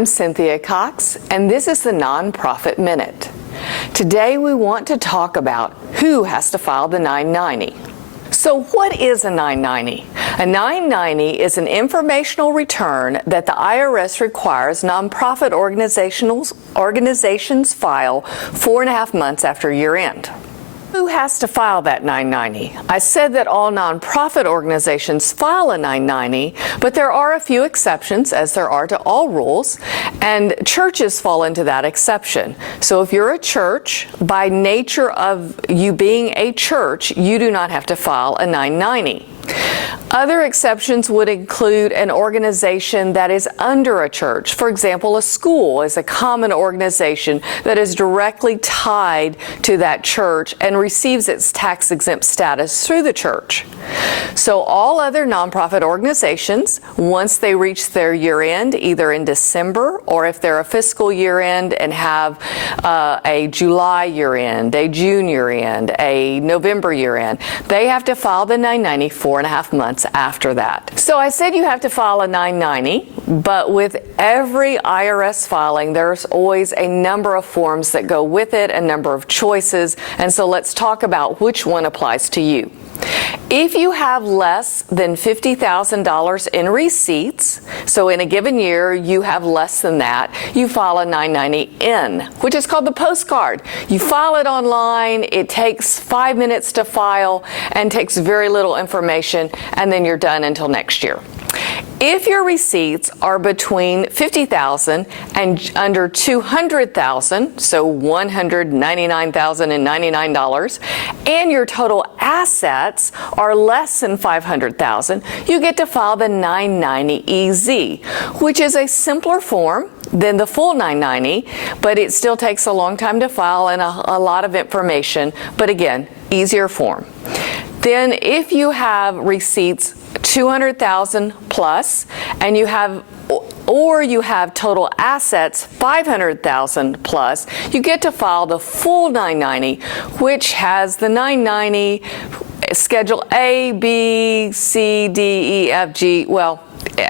I'm Cynthia Cox, and this is the Nonprofit Minute. Today we want to talk about who has to file the 990. So what is a 990? A 990 is an informational return that the IRS requires nonprofit organizations file 4.5 months after year end. Who has to file that 990? I said that all nonprofit organizations file a 990, but there are a few exceptions, as there are to all rules, and churches fall into that exception. So if you're a church, by nature of you being a church, you do not have to file a 990. Other exceptions would include an organization that is under a church. For example, a school is a common organization that is directly tied to that church and receives its tax-exempt status through the church. So all other nonprofit organizations, once they reach their year end, either in December or if they're a fiscal year end and have a July year end, a June year end, a November year end, they have to file the 990 4.5 months after that. So I said you have to file a 990, but with every IRS filing, there's always a number of forms that go with it, a number of choices, and so let's talk about which one applies to you. If you have less than $50,000 in receipts, so in a given year you have less than that, you file a 990N, which is called the postcard. You file it online, it takes 5 minutes to file and takes very little information, and then you're done until next year. If your receipts are between $50,000 and under $200,000, so $199,099, and your total assets are less than $500,000, you get to file the 990EZ, which is a simpler form than the full 990, but it still takes a long time to file and a lot of information, but again, easier form. Then if you have receipts $200,000 plus, and you have total assets $500,000 plus, you get to file the full 990, which has the 990 Schedule A, B, C, D, E, F, G. Well,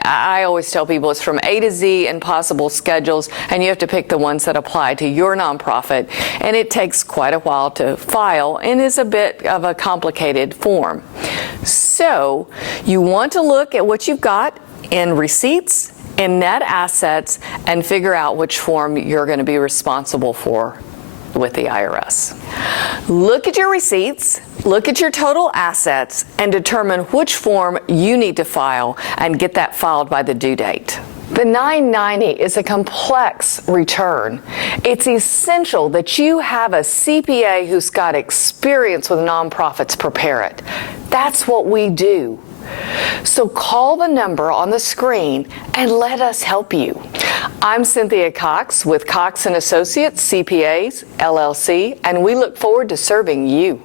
I always tell people it's from A to Z and possible schedules, and you have to pick the ones that apply to your nonprofit, and it takes quite a while to file and is a bit of a complicated form. So you want to look at what you've got in receipts, in net assets, and figure out which form you're going to be responsible for with the IRS. Look at your receipts, look at your total assets, and determine which form you need to file and get that filed by the due date. The 990 is a complex return. It's essential that you have a CPA who's got experience with nonprofits prepare it. That's what we do. So call the number on the screen and let us help you. I'm Cynthia Cox with Cox & Associates CPAs, LLC, and we look forward to serving you.